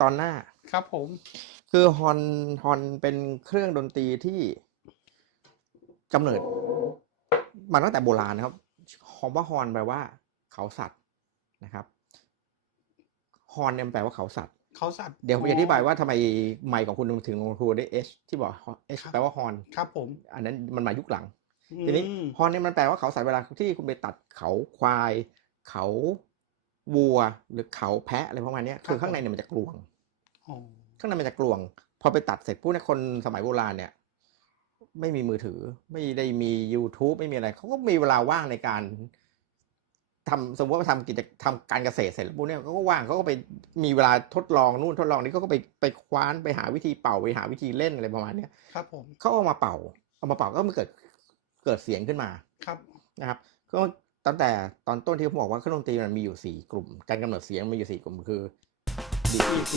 ตอนหน้า ครับผม คือฮอนฮอนเป็นเครื่องดนตรีที่กำเนิดมาตั้งแต่โบราณนะครับคำว่าฮอนแปลว่า เขาสัตว์นะครับฮอนเนี่ยมันแปลว่าเขาสัตว์ เขาสัตว์เดี๋ยวผมจะอธิบายว่าทำไมไมค์ของคุณถึงลงทูได้เอชที่บอกเอชครับแปลว่าฮอนครับผม อันนั้นมันมายุคหลัง ทีนี้อืมฮอนเนี่ยมันแปลว่าเขาสัตว์เวลาที่คุณไปตัดเขาควาย เขา วัวหรือเขาแพะอะไรประมาณเนี้ยคือข้างในเนี่ยมันจะกลวงอ๋อข้างในมันจะกลวง พอไปตัดเสร็จผู้เนี่ยคนสมัยโบราณเนี่ย ไม่มีมือถือ ไม่ได้มี YouTube ไม่มีอะไรเขาก็มีเวลาว่างในการทำสมมติว่าทำกิจทำการเกษตรเสร็จแล้วพวกเนี้ยเขาก็ว่างเขาก็ไปมีเวลาทดลองนู่นทดลองนี้เขาก็ไปไปคว้านไปหาวิธีเป่าไปหาวิธีเล่นอะไรประมาณเนี้ยครับผมเขาเอามาเป่า เอามาเป่าก็มันเกิดเกิดเสียงขึ้นมาครับนะครับ ก็ ตั้งแต่ตอนต้นที่ผมบอกว่าเครื่องดนตรีมันมีอยู่สี่กลุ่ม การกำหนดเสียงมันมีอยู่สี่กลุ่มคือ D E C